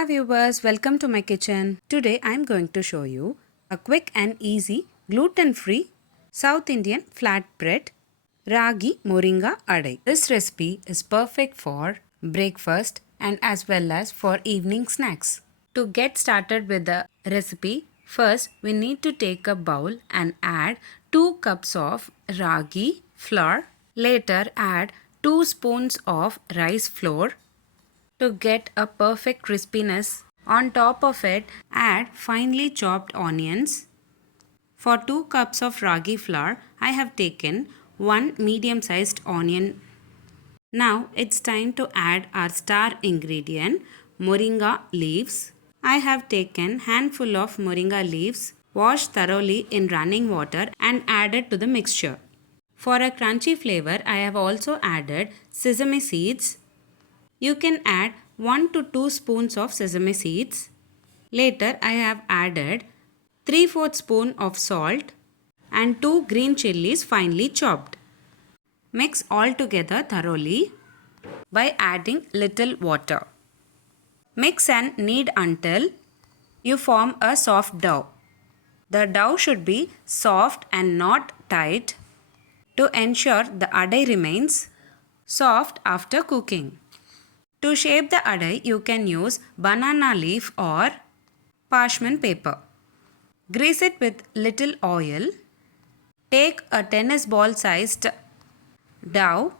Hi viewers, welcome to my kitchen. Today I am going to show you a quick and easy gluten-free South Indian flatbread Ragi Moringa Adai. This recipe is perfect for breakfast and as well as for evening snacks. To get started with the recipe, first we need to take a bowl and add 2 cups of ragi flour. Later add 2 spoons of rice flour. To get a perfect crispiness, on top of it, add finely chopped onions. For 2 cups of ragi flour, I have taken 1 medium-sized onion. Now it's time to add our star ingredient, moringa leaves. I have taken handful of moringa leaves, washed thoroughly in running water and added to the mixture. For a crunchy flavor, I have also added sesame seeds. You can add 1 to 2 spoons of sesame seeds. Later I have added 3/4 spoon of salt and 2 green chilies finely chopped. Mix all together thoroughly by adding little water. Mix and knead until you form a soft dough. The dough should be soft and not tight to ensure the adai remains soft after cooking. To shape the adai, you can use banana leaf or parchment paper. Grease it with little oil. Take a tennis ball sized dough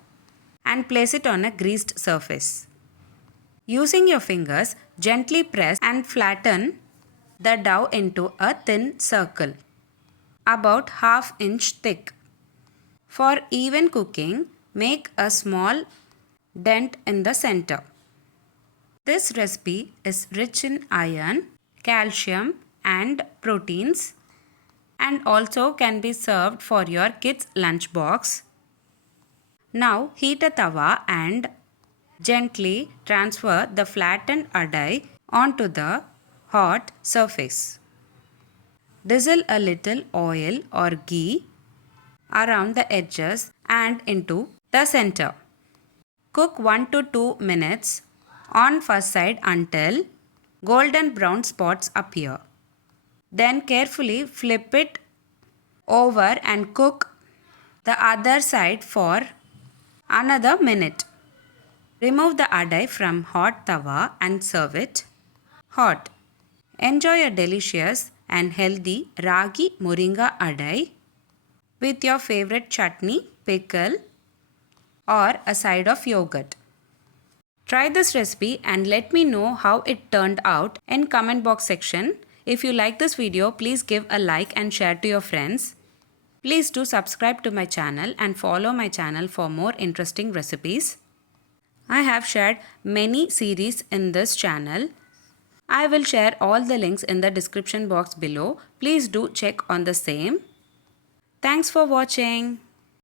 and place it on a greased surface. Using your fingers, gently press and flatten the dough into a thin circle, about ½ inch thick. For even cooking, make a small dent in the center. This recipe is rich in iron, calcium and proteins and also can be served for your kids' lunchbox. Now heat a tawa and gently transfer the flattened adai onto the hot surface. Drizzle a little oil or ghee around the edges and into the center. Cook 1 to 2 minutes on first side until golden brown spots appear. Then carefully flip it over and cook the other side for another minute. Remove the adai from hot tawa and serve it hot. Enjoy a delicious and healthy ragi moringa adai with your favorite chutney, pickle or a side of yogurt. Try this recipe and let me know how it turned out in comment box section. If you like this video, please give a like and share to your friends. Please do subscribe to my channel and follow my channel for more interesting recipes. I have shared many series in this channel. I will share all the links in the description box below. Please do check on the same. Thanks for watching.